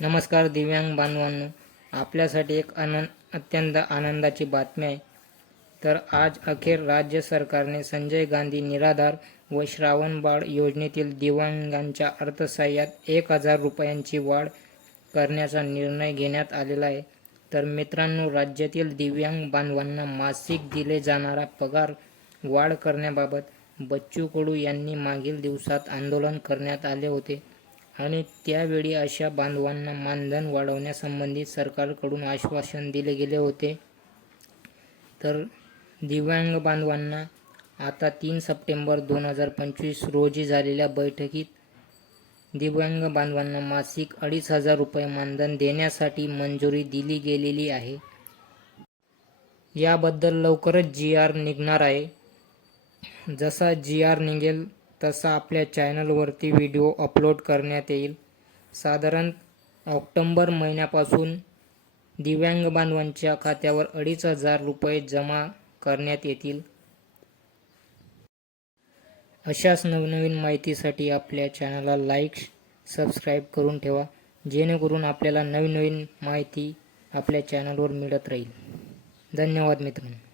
नमस्कार दिव्यांग बांधवांनो आपल्यासाठी एक आनंद अत्यंत आनंदाची बातमी आहे. तर आज अखेर राज्य सरकारने संजय गांधी निराधार व श्रावणबाळ योजनेतील दिव्यांगांच्या अर्थसहाय्यात एक हजार रुपयांची वाढ करण्याचा निर्णय घेण्यात आलेला आहे. तर मित्रांनो राज्यातील दिव्यांग बांधवांना मासिक दिले जाणारा पगार वाढ करण्याबाबत बच्चू कडू यांनी मागील दिवसात आंदोलन करण्यात आले होते. आणि त्यावेळी अशा बांधवांना मानधन वाढवण्यासंबंधी सरकारकडून आश्वासन दिले गेले होते. तर दिव्यांग बांधवांना आता तीन सप्टेंबर दोन हजार पंचवीस रोजी झालेल्या बैठकीत दिव्यांग बांधवांना मासिक अडीच हजार रुपये मानधन देण्यासाठी मंजुरी दिली गेलेली आहे. याबद्दल लवकरच जी आर निघणार आहे. जसा जी आर निघेल तसा आपल्या चॅनलवरती व्हिडिओ अपलोड करण्यात येईल. साधारण ऑक्टोंबर महिन्यापासून दिव्यांग बांधवांच्या खात्यावर अडीच हजार रुपये जमा करण्यात येतील. अशाच नवनवीन माहितीसाठी आपल्या चॅनलला लाईक सबस्क्राईब करून ठेवा जेणेकरून आपल्याला नवीन नवीन माहिती आपल्या चॅनलवर मिळत राहील. धन्यवाद मित्रांनो.